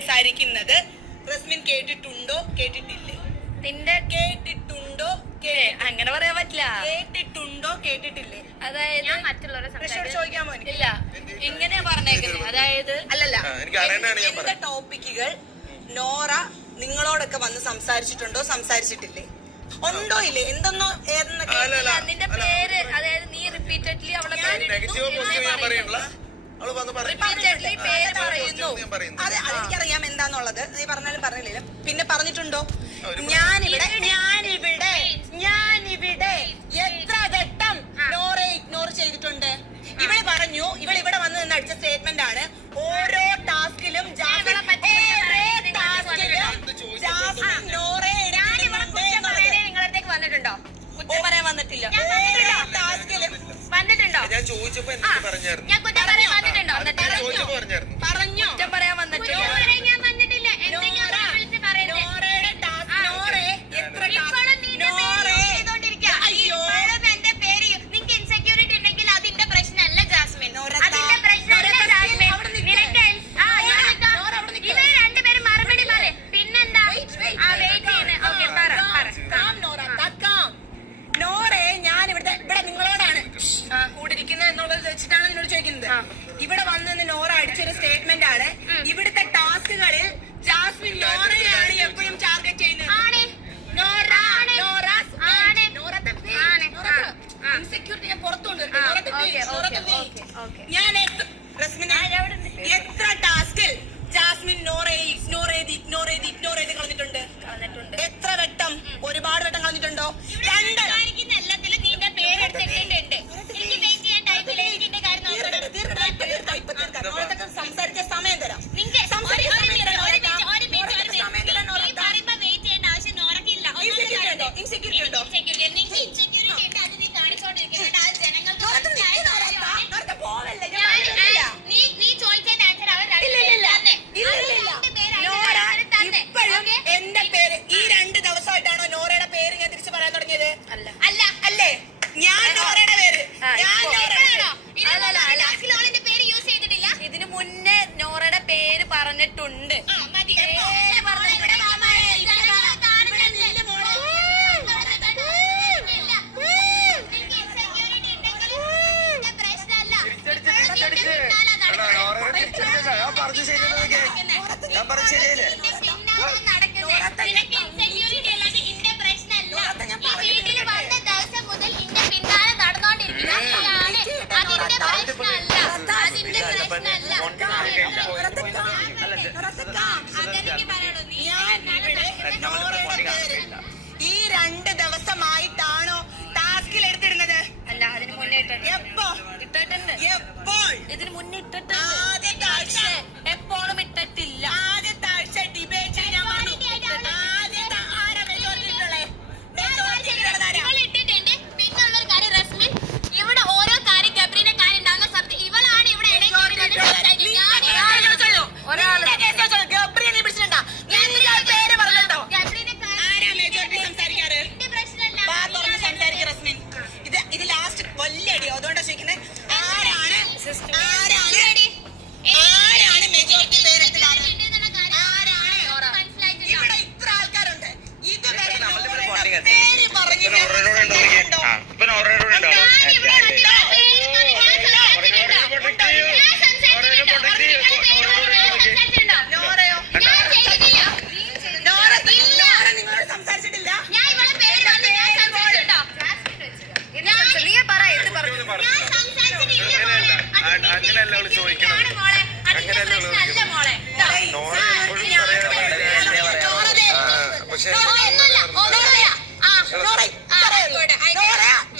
സംസാരിക്കുന്നത് റസ്മിൻ കേട്ടിട്ടുണ്ടോ കേട്ടിട്ടില്ലേ? നിന്റെ കേട്ടിട്ടുണ്ടോ അങ്ങനെ പറയാൻ പറ്റില്ല. കേട്ടിട്ടുണ്ടോ കേട്ടിട്ടില്ലേ? അതായത് ഞാൻ മറ്റുള്ളവരെ ചോദിക്കാമോ? ഇല്ല, ഇങ്ങനെ പറഞ്ഞേക്കുന്നത്. അതായത് അല്ലല്ല, എന്റെ ടോപ്പിക്കുകൾ നോറ നിങ്ങളോടൊക്കെ വന്ന് സംസാരിച്ചിട്ടുണ്ടോ സംസാരിച്ചിട്ടില്ലേ? ഉണ്ടോ ഇല്ലേ? എന്തെന്നോ നിന്റെ പേര്, അതായത് നീ റിപ്പീറ്റഡ്ലി അവളെ പേര് പറയുന്നു. അതെ, അതെനിക്കറിയാം എന്താന്നുള്ളത്. നീ പറഞ്ഞാലും പറഞ്ഞില്ല. പിന്നെ പറഞ്ഞിട്ടുണ്ടോ? ഞാനിവിടെ എത്ര ഘട്ടം നോറെ ഇഗ്നോർ ചെയ്തിട്ടുണ്ട്. ഇവള് പറഞ്ഞു, ഇവിടെ വന്ന് നിന്ന് അടിച്ച സ്റ്റേറ്റ്മെന്റ് ആണ്. ഓരോ ടാസ്കിലും നിങ്ങളടുത്തേക്ക് വന്നിട്ടുണ്ടോ? കുറ്റം പറയാൻ വന്നിട്ടില്ല. വന്നിട്ടുണ്ടോ? ഞാൻ ചോദിച്ചപ്പോ ഞാൻ കുറ്റം പറയാൻ വന്നിട്ടുണ്ടോ? പറഞ്ഞു കുറ്റം പറയാൻ വന്നിട്ടില്ല. ഇവിടെ വന്ന് നോറ അടിച്ചൊരു സ്റ്റേറ്റ്മെന്റ് ആണ്. ഇവിടുത്തെ ടാസ്കുകളിൽ ജാസ്മിൻ നോറയാണ് എപ്പോഴും ടാർഗറ്റ് ചെയ്യുന്നത്. ഇൻസെക്യൂരിറ്റി ഞാൻ പുറത്തുകൊണ്ട് ഞാൻ എത്ര ടാസ്കിൽ ജാസ്മിൻ നോറയെ ഇഗ്നോർ ചെയ്ത് കളഞ്ഞിട്ടുണ്ട്. എത്ര വട്ടം? ഒരുപാട് വട്ടം കളഞ്ഞിട്ടുണ്ടോ? സംസാരിച്ച സമയം തരാം. എന്റെ പേര് ഈ 2 ദിവസമായിട്ടാണോ നോറയുടെ പേര് ഞാൻ തിരിച്ചു പറയാൻ തുടങ്ങിയത്? അല്ലേ? ഞാൻ നോറയുടെ പേര് ഇതിനു മുന്നേ നോറയുടെ പേര് പറഞ്ഞിട്ടുണ്ട്. ഈ 2 ദിവസമായിട്ടാണോ ടാസ്കിൽ എടുത്തിരുന്നത്? അല്ല, അതിന് മുന്നേ ഇട്ടിട്ടുണ്ട്. എപ്പോൾ? ഇതിന് മുന്നേ ഇട്ടിട്ടുണ്ട്. ആദ്യത്തെ ആഴ്ച എപ്പോഴും ഇട്ടിട്ടില്ല. ആദ്യത്തെ ആഴ്ച ഡിബേറ്റ് ഞാൻ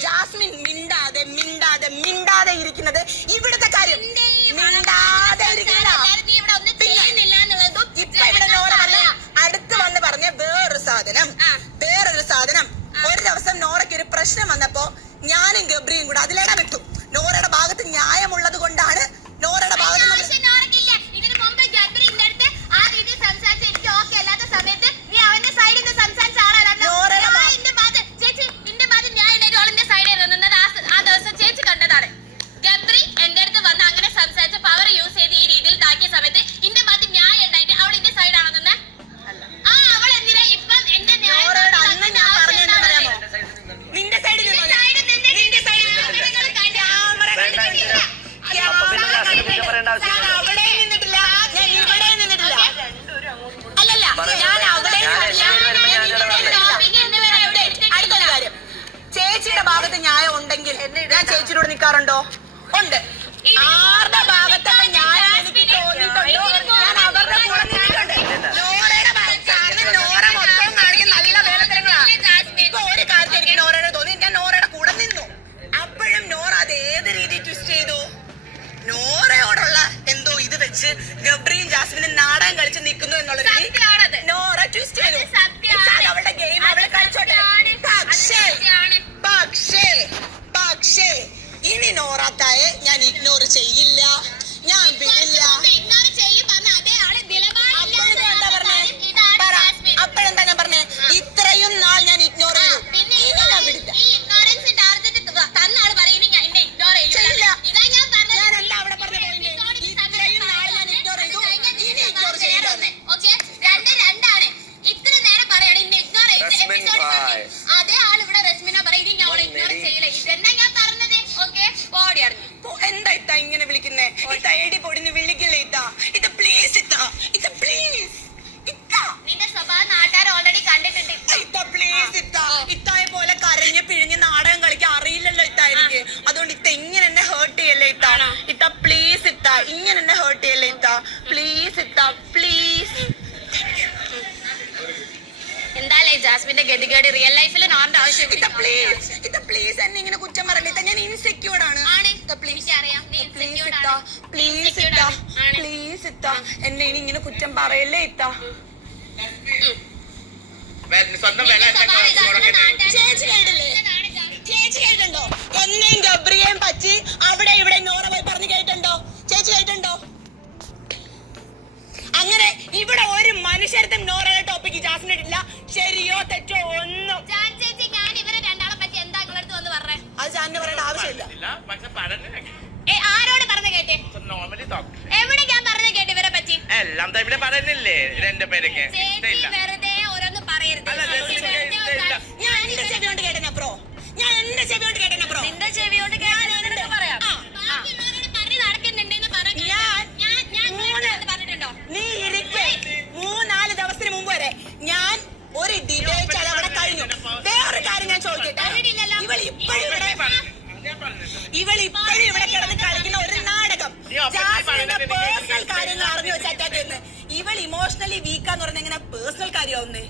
ജാസ്മിൻ മിണ്ടാതെ ഇരിക്കുന്നത് ഇവിടുത്തെ കാര്യം. അടുത്ത് വന്ന് പറഞ്ഞ വേറൊരു സാധനം ഒരു ദിവസം നോറയ്ക്ക് ഒരു പ്രശ്നം വന്നപ്പോ ഞാനും ഗബ്രിയും കൂടെ അതിലിടപെട്ടു. നോറയുടെ ഭാഗത്ത് ന്യായമുള്ളത് കൊണ്ടാണ് നോറയുടെ ഭാഗത്ത് എന്റെ അടുത്ത് വന്ന് അങ്ങനെ സംസാരിച്ച പവർ യൂസ് ചെയ്ത് ഈ രീതിയിൽ താക്കിയ സമയത്ത് ഇന്റെ ഭാഗത്ത് ന്യായം ഉണ്ടായിട്ട് അവൾ ഇന്റെ നിൽക്കില്ലെങ്കിൽ ഞാൻ ചേച്ചിയോട് നിൽക്കാറുണ്ടോ? ഉണ്ട്. ആരുടെ ഭാഗത്തൊക്കെ ഞാൻ എനിക്ക് തോന്നിയിട്ടുണ്ടോ ഞാൻ അവരുടെ കൂടെ നിന്നിട്ടുണ്ട്. നോറയുടെ ഭാഗത്താണ് നോറ മൊത്തം കാണിക്കുന്ന നല്ല വേലത്തരങ്ങളാണ്. ഇപ്പൊ ഒരു കാര്യത്തിൽ എനിക്ക് നോറയുടെ തോന്നി, ഞാൻ നോറയുടെ കൂടെ നിന്നു. അപ്പോഴും നോറ അത് ഏത് രീതി ട്വിസ്റ്റ് ചെയ്തു? നോറയോടുള്ള എന്തോ ഇത് വെച്ച് ഗബ്രിയും ജാസ്മിനും നാടകം കളിച്ച് നിൽക്കുന്നു എന്നുള്ള നോറ ട്വിസ്റ്റ് ചെയ്തു. അവളുടെ ഗെയിം അവളെ കളിച്ചോട്ടെ. പക്ഷേ ഇനി നോറാത്തായെ ഞാൻ ഇഗ്നോർ ചെയ്യില്ല, ഞാൻ വിടില്ല. അപ്പോഴെന്താ ഞാൻ പറഞ്ഞേ? ഇത്രയും നാൾ ഞാൻ ഇഗ്നോർ ചെയ്തു, ഇനി ഞാൻ വിടില്ല. ഞാനല്ല അവിടെ പറഞ്ഞ പോയിന്റ്. ഇത്രയും നാൾ ഞാൻ ഇഗ്നോർ ചെയ്തു, ഇനി ഇഗ്നോർ ചെയ്യില്ല. അതേ ആള് ഇവിടെ റസ്മിന പറയും ഞാൻ അവളെ ഇഗ്നോർ ചെയ്യില്ല. ഇതെന്നാ ഞാൻ പറഞ്ഞത്? ഓക്കെ ബോഡി അറിഞ്ഞു. എന്താ ഇത്ത ഇങ്ങനെ വിളിക്കുന്നേ? ഇത്ത എടി പൊടിന്ന് വിളിക്കില്ല ഇത്ത. ഇത്ത പ്ലീസ് ഇത്ത, ഇത്ത പ്ലീസ് ഇത്ത. നിന്റെ സ്വഭാവം നാട്ടുകാർ ഓൾറെഡി കണ്ടിട്ടുണ്ട്. ഇത്ത പ്ലീസ് ഇത്ത. ഇത്തായെ പോലെ കരഞ്ഞ് പിഴിഞ്ഞ് നാടകം കളിക്കാൻ അറിയില്ലല്ലോ ഇത്ത എനിക്ക്. അതുകൊണ്ട് ഇത്ത ഇങ്ങനെ എന്നെ ഹേർട്ട് ചെയ്യല്ലേ ഇത്ത. ഇത്ത പ്ലീസ് ഇത്ത, ഇങ്ങനെ എന്നെ ഹേർട്ട് ചെയ്യല്ലേ ഇത്ത. പ്ലീസ് ഇത്ത, പ്ലീസ്. എന്തായാലും ജാസ്മിന്റെ ഗതികേട് റിയൽ ലൈഫിൽ നോറിന്റെ ആവശ്യം. ഇത്ത പ്ലീസ്, ഇത്ത പ്ലീസ് എന്നെ ഇങ്ങനെ കുറ്റം പറയല്ലേ ഇത്ത. ഞാൻ ഇൻസെക്യൂർഡ് ആണ്. പ്ലീസ് അറിയാം നീ പ്ലീസ് ഇത്ത, പ്ലീസ് ഇത്ത, പ്ലീസ് ഇത്ത. എന്നെ ഇനി ഇങ്ങനെ കുറ്റം പറയല്ലേ ഇത്ത. ചേച്ചി കേട്ടില്ലേ? ചേച്ചി കേട്ടിട്ടുണ്ടോ? എന്നെയും ഗബ്രിയേയും പറ്റി അവിടെ ഇവിടെ നോറ പോയി പറഞ്ഞു കേട്ടിട്ടുണ്ടോ? ചേച്ചി കേട്ടിട്ടുണ്ടോ? അങ്ങനെ ഇവിടെ ഒരു മനുഷ്യരത്തും നോറയുടെ ടോപ്പിക്ക് ജാസ്മിനിട്ടില്ല. ശരിയോ തെറ്റോ ഒന്നും. ചേച്ചി ഞാൻ ഇവരെ രണ്ടാളെ പറ്റി എന്താ നിങ്ങളടുത്ത് വന്ന് പറഞ്ഞേ? അത് ജാനിന് പറയേണ്ട ആവശ്യമില്ല. ആരോട് പറഞ്ഞു കേട്ടെ? എവിടെ ഞാൻ പറഞ്ഞു കേട്ടെ ഇവരെ പറ്റി? എല്ലാം ഇവിടെ പറയുന്നില്ലേ രണ്ടു പേരൊക്കെ. ചേച്ചി വെറുതെ ഓരോന്ന് പറയരുത്. ഞാൻ എന്റെ ചെവി കൊണ്ട് കേട്ടേനെ ബ്രോ, ഞാൻ എന്റെ ചെവി കൊണ്ട് കേട്ടേനെ ബ്രോ. നിന്റെ ചെവി കൊണ്ട് കേൾക്കാനോട് പറയാം. നീ ഇരിക്കെ 3-4 ദിവസത്തിന് മുമ്പ് വരെ ഞാൻ ഒരു ഡിബേറ്റ് അത് അവിടെ കഴിഞ്ഞു. വേറൊരു കാര്യം ഞാൻ ചോദിക്കട്ടെ, ഇവളിപ്പോഴും ഇവിടെ കിടന്ന് കളിക്കുന്ന ഒരു നാടകം ജാസ്മിന്റെ പേഴ്സണൽ കാര്യങ്ങൾ അറിഞ്ഞു വെച്ച് അറ്റാക്ക് ചെയ്യുന്നത്. ഇവൾ ഇമോഷണലി വീക്കാന്ന് പറഞ്ഞ എങ്ങനെ പേഴ്സണൽ കാര്യമാവുന്നേ?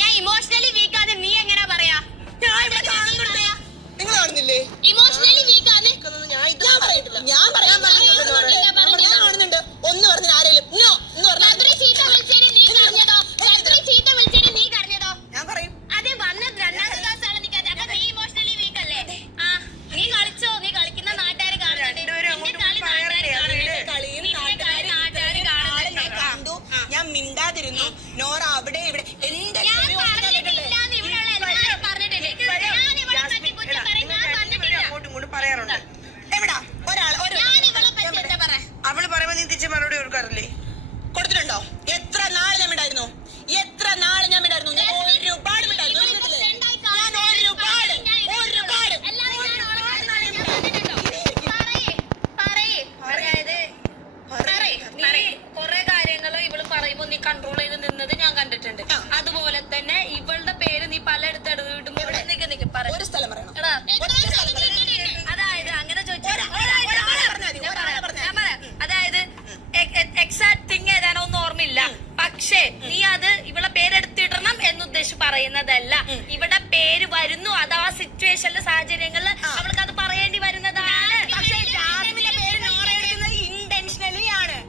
ഞാൻ ഇമോഷണലി വീക്കാന്ന് നീ എങ്ങനെയാ പറയാ? ഞാൻ ഇവിടെ കാണുന്നുണ്ട്, നിങ്ങൾ കാണുന്നില്ലേ? ഇമോഷണലി വീക്കാന്ന് ഞാൻ പറയത്തില്ല, ഞാൻ കാണുന്നുണ്ട്. ഒന്ന് പറഞ്ഞ ആരെങ്കിലും നോ എന്ന് പറഞ്ഞാൽ ഞാൻ പറയും. അത് വന്നത് രണ്ടാമത്തെ ദിവസമാണ് നീ അപ്പൊ നീ ഇമോഷണലി വീക്ക് അല്ലേ? ആ നീ കളിച്ചോ, നീ കളിക്കുന്ന നാട്ടുകാർ കാണുന്നുണ്ട്. കണ്ടു, ഞാൻ മിണ്ടാതിരുന്നു. നോറ അവിടെ ഇവിടെ എന്റെ പറയാറുണ്ട്. എവിടാ ഒരാൾ അവള് പറയുമ്പോ നീ തിരിച്ച് മറുപടി കൊടുക്കാറില്ലേ? കൊടുത്തിട്ടുണ്ടോ? എത്ര നാള് ഞാൻ മിണ്ടായിരുന്നു, എത്ര നാള് ഞാൻ മിണ്ടായിരുന്നു. ഞാൻ ഒരുപാട് മിണ്ടായിരുന്നു. കൊറേ കാര്യങ്ങള് ഇവള് പറയുമ്പോ നീ കൺട്രോൾ ചെയ്ത് നിന്നത് ഞാൻ കണ്ടിട്ടുണ്ട്. അതുപോലെ തന്നെ ഇവളുടെ പേര് നീ പലയിടത്ത് ഇടുമ്പോ ഒരു സ്ഥലം പറയണം. അതായത് അങ്ങനെ അതായത് എക്സാക്ട് തിങ് ഏതാണോ ഒന്നും ഓർമ്മയില്ല. പക്ഷേ നീ അത് ഇവളെ പേരെടുത്തിടണം എന്നുദ്ദേശിച്ച് പറയുന്നതല്ല. ഇവിടെ പേര് വരുന്നു, അത് ആ സിറ്റുവേഷനിലെ സാഹചര്യങ്ങളിൽ അവൾക്ക് അത് പറയേണ്ടി വരുന്നതാണ്.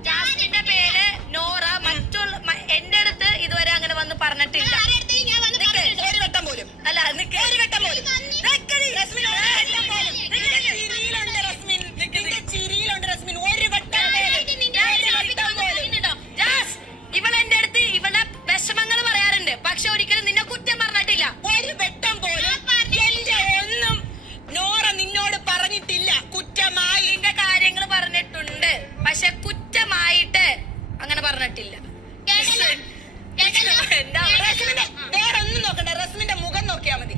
ജാസ്മിന്റെ പേര് നോറ മറ്റുള്ള എന്റെ അടുത്ത് ഇതുവരെ അങ്ങനെ വന്ന് പറഞ്ഞിട്ടില്ല. ഒരു വട്ടം പോലും അല്ല ഒരു വട്ടം പോലും ഇവളെന്റെ അടുത്ത് ഇവളുടെ വിഷമങ്ങൾ പറയാറുണ്ട്. പക്ഷെ ഒരിക്കലും നിന്നെ കുറ്റം പറഞ്ഞിട്ടില്ല. ഒരു വട്ടം പോലും എന്റെ ഒന്നും നോറ നിന്നോട് പറഞ്ഞിട്ടില്ല. കുറ്റമായി നിന്റെ കാര്യങ്ങൾ പറഞ്ഞിട്ടുണ്ട്, പക്ഷെ കുറ്റമായിട്ട് അങ്ങനെ പറഞ്ഞിട്ടില്ല. വേറെ ഒന്നും നോക്കണ്ട, റസ്മിന്റെ മുഖം നോക്കിയാ മതി.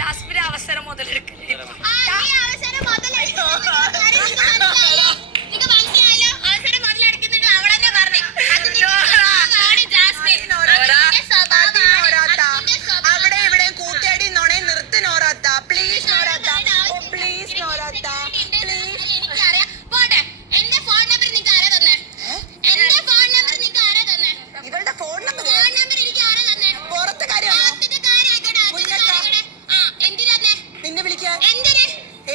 ജാസ്മിന്റെ അവസരം മുതലെടുക്കില്ല.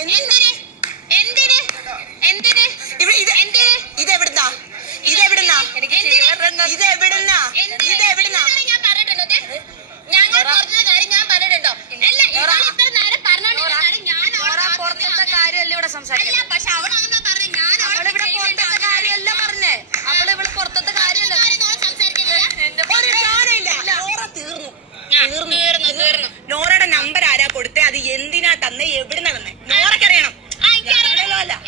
എന്തിന്? എന്തിന് എന്തിന് ഇവിടെ ഇത് എന്തിന് ഇതെവിടുന്നാ? ഇതെവിടുന്നാ? എനിക്ക് ചിരി വരുന്നു. ഇതെവിടുന്നാ? ഇതെവിടുന്നാ? ഞാൻ പറഞ്ഞിട്ടുണ്ടോ ഞങ്ങൾ പറഞ്ഞ കാര്യം ഞാൻ പറഞ്ഞിട്ടുണ്ടോ? അല്ല ഇവൾ ഇത്ര നേരം പറഞ്ഞോണ്ടിരുന്ന കാര്യം ഞാൻ നോറ പുറത്തത്തെ കാര്യമല്ല ഇവിടെ സംസാരിക്കുന്നത്. അല്ല പക്ഷെ അവളങ്ങനെ പറഞ്ഞു ഞാൻ അവളിവിടെ പുറത്തത്തെ കാര്യമല്ല പറഞ്ഞേ. അവളിവിടെ പുറത്തത്തെ കാര്യമല്ല. സംസാരിക്കുന്നില്ല. ഒരു സാധനമില്ല. നോറ തീർന്നു. നോറയുടെ നമ്പർ ആരാ കൊടുത്തേ? അത് എന്തിനാ തന്നെ? എവിടുന്നാ തന്നെ? നോറക്കറിയണം.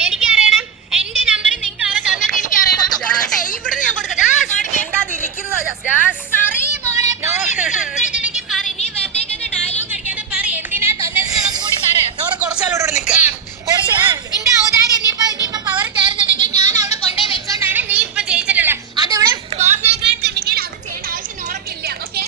എനിക്കറിയണം. എന്റെ നമ്പർ നിങ്ങൾക്ക് ആരാ തന്നത്? എനിക്കറിയണം. ഇവിടെ ഞാൻ കൊടുക്കാം. എന്താതിരിക്കുന്നതാ ജാസ്? പറയ് മോളെ, പറയ്. നിനക്ക് അത്ര ഇതുണ്ടെങ്കിൽ പറയ്. നീ വെറുതെ ഇങ്ങനെ dialogue അടിക്കാതെ പറയ്. എന്തിനാ തന്നതെന്നുള്ളത് കൂടി പറ. നോറ കുറച്ചാളോട് ഇവിടെ നിൽക്കുക. നിന്റെ ഔദാര്യം ഇനിയിപ്പോ പവർ ചേരുന്നുണ്ടെങ്കിൽ ഞാൻ അവിടെ കൊണ്ടുപോയി വെച്ചോണ്ടാണ് നീ ഇപ്പൊ ജയിച്ചിട്ടുള്ളത്. അതിവിടെ പേഴ്സണൽ ഗ്രേഡ് ഉണ്ടെങ്കിൽ അത് ചെയ്യേണ്ട ആവശ്യം നോർക്കില്ല. ഓക്കെ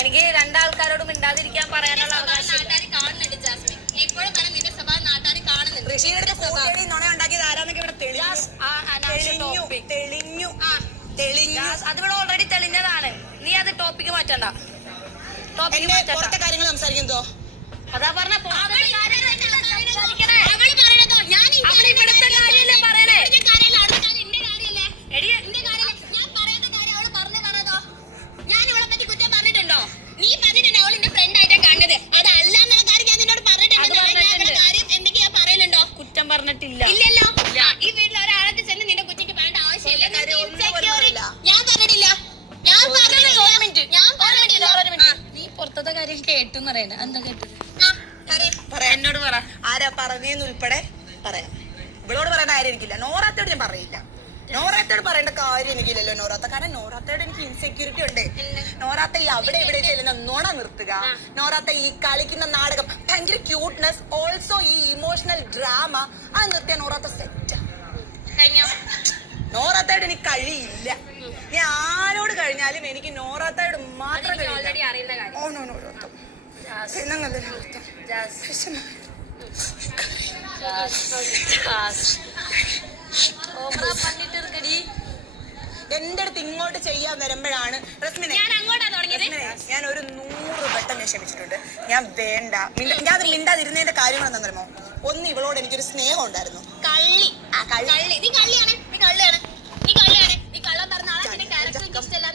എനിക്ക് രണ്ടാൾക്കാരോട് മിണ്ടാതിരിക്കാൻ പറയാനുള്ള അവകാശം. നാട്ടുകാർ കാണുന്നുണ്ട് ജാസ്മിൻ. ഇപ്പോഴും പറഞ്ഞ നിന്റെ സ്വഭാവം നാട്ടുകാർ കാണുന്നുണ്ട്. ഋഷിയുടെ അടുത്ത് കൂട്ടുകാരി നുണ ഉണ്ടാക്കിയത് ആരാന്നൊക്കെ ഇവിടെ തെളിഞ്ഞു. അതിവിടെ ഓൾറെഡി തെളിഞ്ഞതാണ്. നീ അത് ടോപ്പിക്ക് മാറ്റണ്ട. ടോപ്പിക്ക് എന്റെ മാറ്റണ്ട. പുറത്തെ കാര്യങ്ങൾ സംസാരിക്കുന്നതോ? അതാ പറഞ്ഞ അവള് പറയണതോ ഞാൻ ഇവിടുത്തെ കാര്യമല്ലേ പറയണേ. കാര്യമല്ല അടുത്ത കാര്യം എന്റെ കാര്യമല്ലേ എന്റെ കാര്യമല്ല. ഞാൻ പറയേണ്ട കാര്യം അവള് പറഞ്ഞതോ? ഞാൻ ഇവളെ പറ്റി കുറ്റം പറഞ്ഞിട്ടുണ്ടോ? നീ പറഞ്ഞിട്ടുണ്ട് അവൾ എന്റെ ഫ്രണ്ട് ആയിട്ടാ കാണുന്നത്. അതല്ല എന്നുള്ള കാര്യം ഞാൻ നിന്നോട് പറഞ്ഞിട്ടുണ്ട്. ഞാൻ അവളുടെ കാര്യം എന്തൊക്കെയാ പറയുന്നുണ്ടോ? കുറ്റം പറഞ്ഞിട്ടില്ല. ഇല്ലല്ലോ. ഈ വീട്ടിൽ ഒരാളത്ത് ചെന്ന് നിന്റെ കുറ്റിക്ക് പറയേണ്ട ആവശ്യമില്ല. കാര്യം ഒന്നും പോലും പറയില്ല. ഞാൻ പറഞ്ഞിട്ടില്ല. നീ പുറത്തത്തെ കാര്യം കേട്ടു പറയണ. എന്താ കേട്ടത്? പറയാം. എന്നോട് പറ. ആരാ പറഞ്ഞെന്ന് ഉൾപ്പെടെ പറയാം. ഇവളോട് പറയേണ്ട കാര്യം എനിക്കില്ല. നോറാത്തോട് ഞാൻ പറയില്ല. നോറാത്തോട് പറയേണ്ട കാര്യം എനിക്കില്ലല്ലോ നോറാത്ത. കാരണം നോറാത്തയോട് എനിക്ക് ഇൻസെക്യൂരിറ്റി ഉണ്ട്. നോറാത്ത ഈ അവിടെ ഇവിടെ ചെല്ലുന്ന നുണ നിർത്തുക. നോറാത്ത ഈ കളിക്കുന്ന നാടകം ഭയങ്കര ക്യൂട്ട്നെസ്, ഓൾസോ ഈ ഇമോഷണൽ ഡ്രാമ അത് നിർത്തിയ നോറാത്ത സെറ്റ്. നോറാത്തയോട് എനിക്ക് കഴിയില്ല. നീ ആരോട് കഴിഞ്ഞാലും എനിക്ക് നോറാത്തയോട് മാത്രം ഓൾറെഡി അറിയുന്ന കാര്യം. ഓ നോ നോ നോറാത്ത പെണ്ണങ്ങല്ല നോറാത്ത എന്റെ അടുത്ത് ഇങ്ങോട്ട് ചെയ്യാൻ വരുമ്പോഴാണ് റസ്മിനെ ഞാൻ അങ്ങോട്ടാ തുടങ്ങിയത്. ഞാൻ ഒരു 100 വട്ടം ഞാൻ ക്ഷമിച്ചിട്ടുണ്ട്. ഞാൻ വേണ്ട ഞാൻ അത് മിണ്ടാതിരുന്നതിന്റെ കാര്യങ്ങൾ എന്താണെന്നറിയുമോ? ഒന്ന് ഇവളോട് എനിക്കൊരു സ്നേഹം ഉണ്ടായിരുന്നു. കള്ളി. നീ കള്ളിയാണ്. നീ കള്ളം പറഞ്ഞ ആളെ നിന്റെ ക്യാരക്ടർ എനിക്ക് ഇഷ്ടമല്ല.